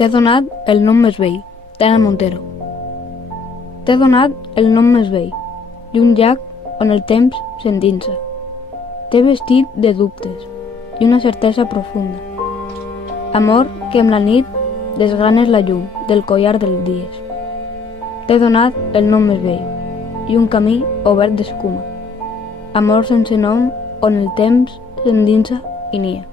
T'he donat el nom més vell, Tena Montero. T'he donat el nom més vell i un llac on el temps s'endinsa. T'he vestit de dubtes i una certesa profunda. Amor que amb la nit desgranes la llum del collar dels dies. T'he donat el nom més vell i un camí obert d'escuma. Amor sense nom on el temps s'endinsa i nia.